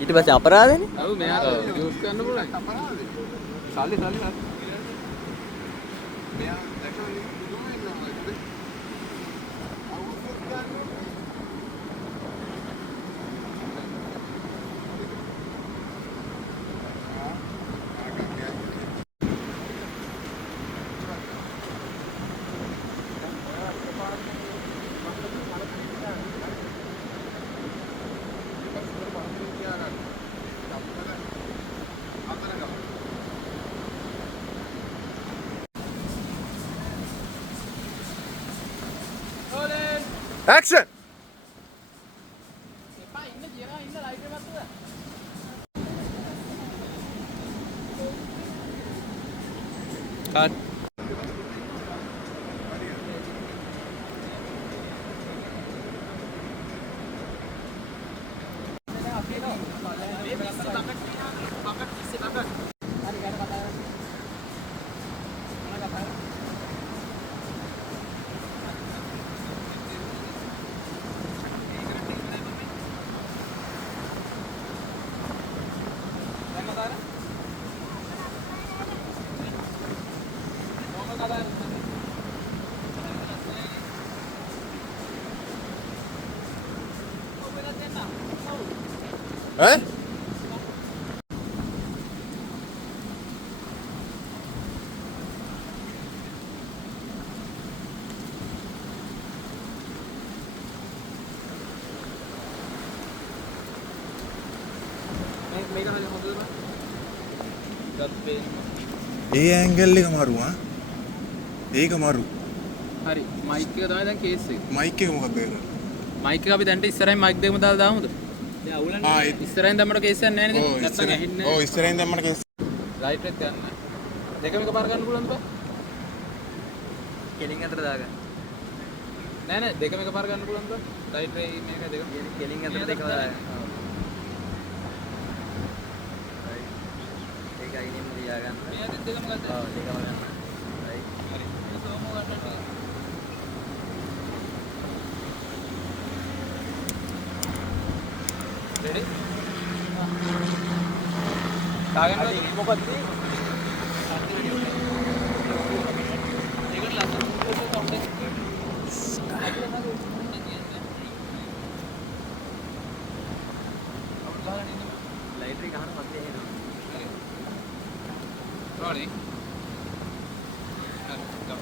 ඊට පස්සේ අපරාධනේ. ඔව් මෙයාට යූස් කරන්න පුළුවන්. සල්ලි මෙයා දැකලා Action! Cut. Eh? ඒ ඇන්ගල් එක මාරු ආ ඒක මාරු හරි මයික් එක තමයි දැන් කේස් එක මයික් එක මොකක්ද ඒක මයික් එක අපි දැන්ට ඉස්සරහින් මයික් දෙකම දාලා දාමුද දැන් අවුලන්නේ ඉස්සරහින් දැම්මට කේස් එකක් නැහැ නේද නැත්නම් ඇහින්නේ ඔව් ඉස්සරහින් දැම්මට කේස් රයිට් එක ගන්න දෙකම එකපාර ගන්න පුළුවන්ද බෑ කෙලින් අතර දාගන්න. නෑ නෑ දෙකම එකපාර ගන්න පුළුවන්ද රයිට් එක මේක දෙකම කෙලින් අතර දෙකම දාගන්න. ඒක අයිනෙම ලියා ගන්න. මේ අදින් දෙකම ගත්තා ඔව් දෙකම ගන්න. රයිට්. හරි මේ සෝමෝ ගන්න ටික රෙඩි දාගන්න මොකක්ද ඒකට ලස්සන කවුන්ට් එක ලයිට් එක ගන්න මැද එනවා. Rolling. Go. Go.